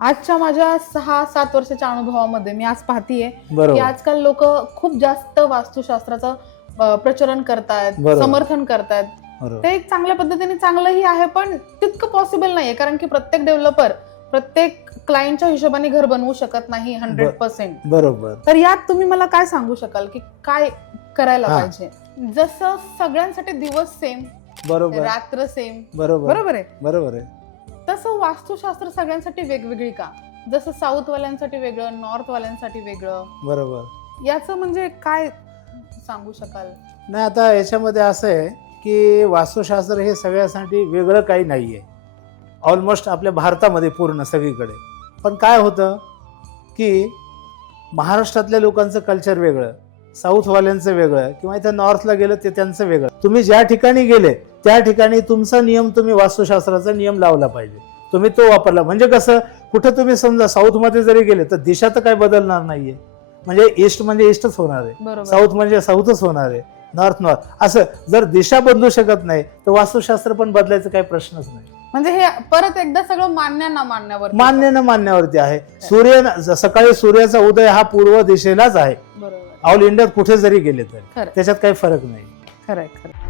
आजच्या माझ्या 6-7 वर्षाच्या अनुभवामध्ये मी आज पाहतीये की बरोबर आजकाल लोक खूप जास्त वास्तुशास्त्राचं प्रचलन करतायत, बरोबर. समर्थन करतायत. बरोबर ते एक चांगल्या पद्धतीने चांगलंही आहे, पण तितकं पॉसिबल नाहीये, कारण की प्रत्येक डेव्हलपर प्रत्येक क्लायंटच्या हिशोबाने घर बनवू शकत नाही 100%. बरोबर. तर यात तुम्ही मला काय सांगू शकाल की काय करायला हा. पाहिजे? जसं सगळ्यांसाठी दिवस सेम, बरोबर रात्र सेम, बरोबर बरोबर आहे, बरोबर आहे. तसं वास्तुशास्त्र सगळ्यांसाठी वेगवेगळी का? जसं साऊथ वाल्यांसाठी वेगळं, नॉर्थ वाल्यांसाठी वेगळं, बरोबर. याचं म्हणजे काय सांगू शकाल? नाही, आता याच्यामध्ये असं आहे की वास्तुशास्त्र हे सगळ्यासाठी वेगळं काही नाही आहे. ऑलमोस्ट आपल्या भारतामध्ये पूर्ण सगळीकडे. पण काय होतं की महाराष्ट्रातल्या लोकांचं कल्चर वेगळं, साऊथवाल्यांचं वेगळं, किंवा इथं नॉर्थला गेलं ते त्यांचं वेगळं. तुम्ही ज्या ठिकाणी गेले त्या ठिकाणी तुमचा नियम, तुम्ही वास्तुशास्त्राचा नियम लावला पाहिजे, तुम्ही तो वापरला. म्हणजे कसं, कुठं तुम्ही समजा साऊथमध्ये जरी गेले तर दिशा तर काही बदलणार नाहीये. म्हणजे ईस्ट म्हणजे ईस्टच होणार आहे, बरोबर. साऊथ म्हणजे साऊथच होणार आहे, नॉर्थ नॉर्थ. असं जर दिशा बदलू शकत नाही तर वास्तुशास्त्र पण बदलायचा काही प्रश्नच नाही. म्हणजे हे परत एकदा सगळं मान्य ना मान्यावर मान्यावरती आहे. सकाळी सूर्याचा उदय हा पूर्व दिशेलाच आहे. बरोबर. ऑल इंडियात कुठे जरी गेले तर खरं. त्याच्यात काही फरक नाही. खरंय खरं.